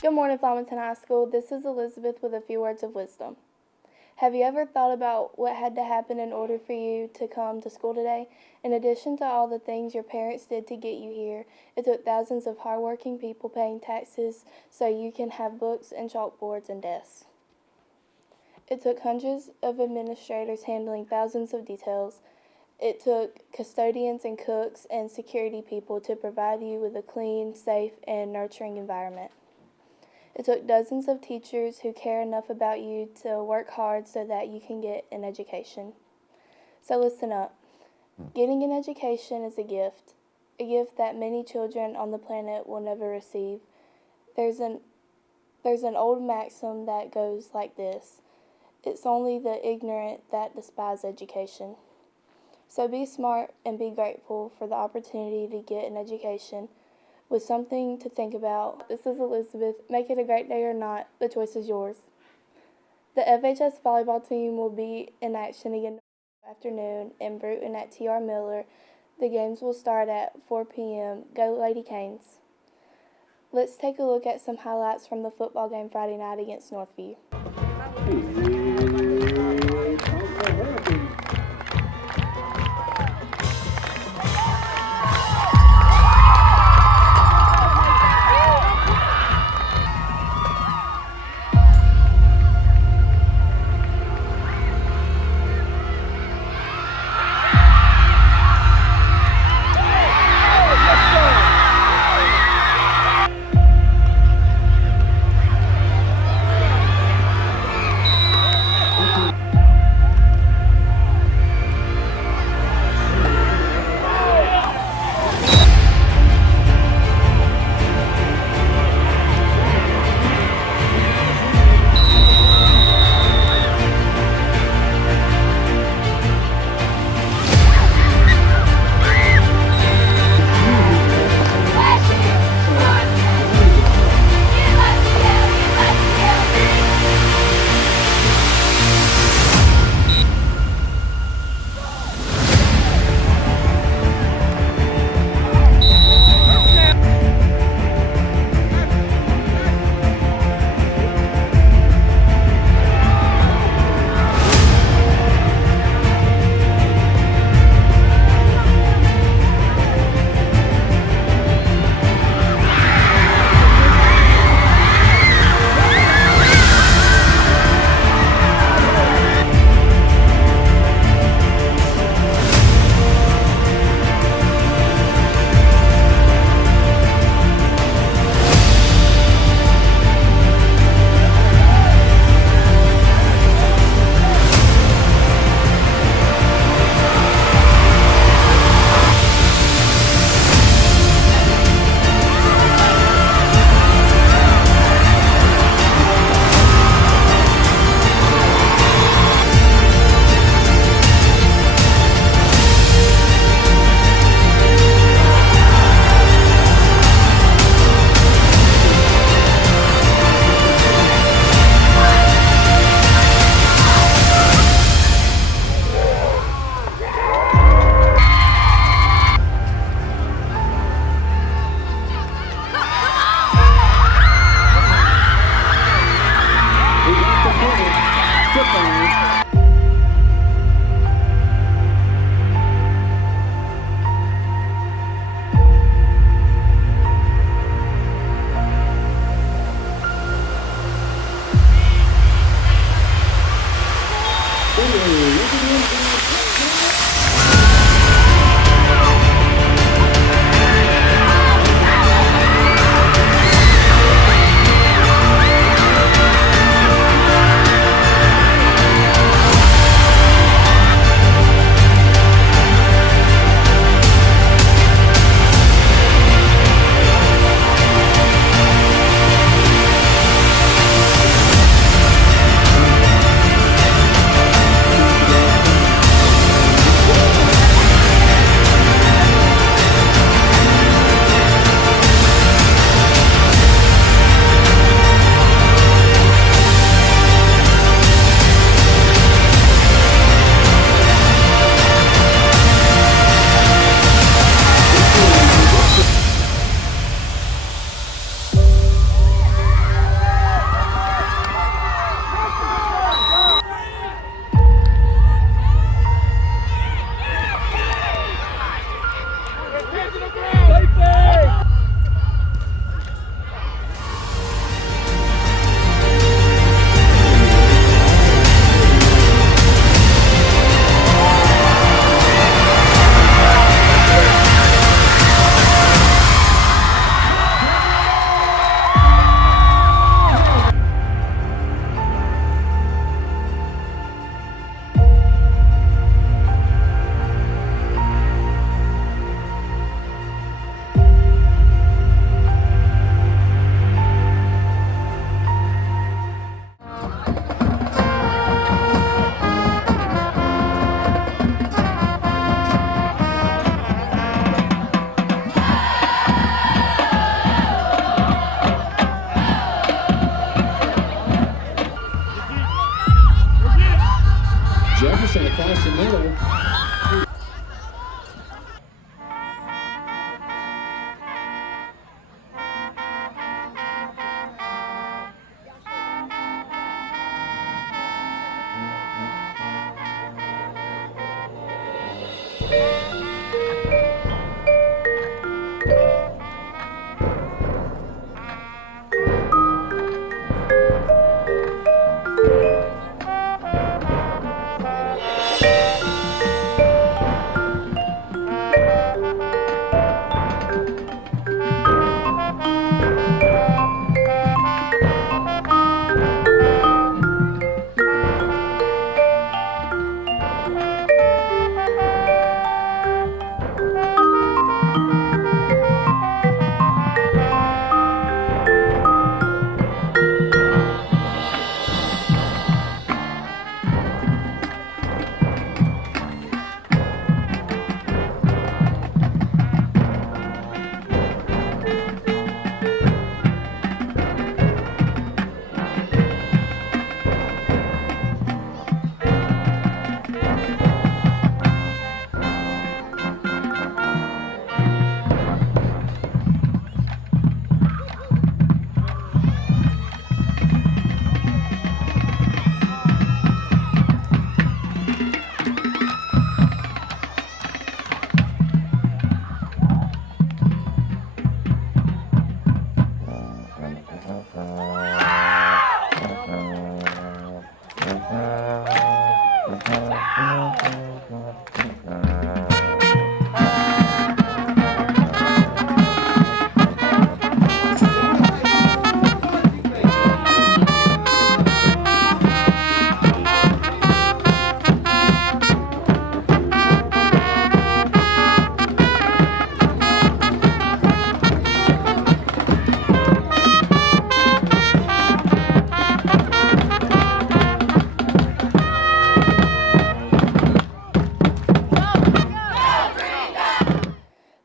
Good morning, Flomaton High School. This is Elizabeth with a few words of wisdom. Have you ever thought about what had to happen in order for you to come to school today? In addition to all the things your parents did to get you here, it took thousands of hardworking people paying taxes so you can have books and chalkboards and desks. It took hundreds of administrators handling thousands of details. It took custodians and cooks and security people to provide you with a clean, safe, and nurturing environment. It took dozens of teachers who care enough about you to work hard so that you can get an education. So listen up. Getting an education is a gift that many children on the planet will never receive. There's an old maxim that goes like this: it's only the ignorant that despise education. So be smart and be grateful for the opportunity to get an education with something to think about. This is Elizabeth. Make it a great day or not, the choice is yours. The FHS volleyball team will be in action again this afternoon in Bruton at T.R. Miller. The games will start at 4 p.m. Go Lady Canes. Let's take a look at some highlights from the football game Friday night against Northview.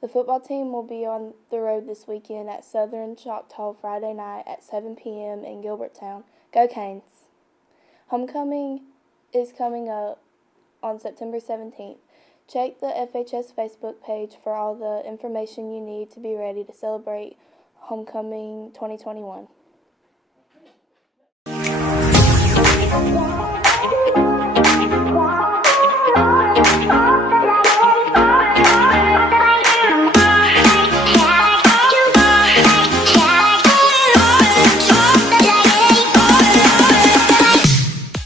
The football team will be on the road this weekend at Southern Choctaw Friday night at 7 p.m. in Gilberttown. Go Canes! Homecoming is coming up on September 17th. Check the FHS Facebook page for all the information you need to be ready to celebrate Homecoming 2021.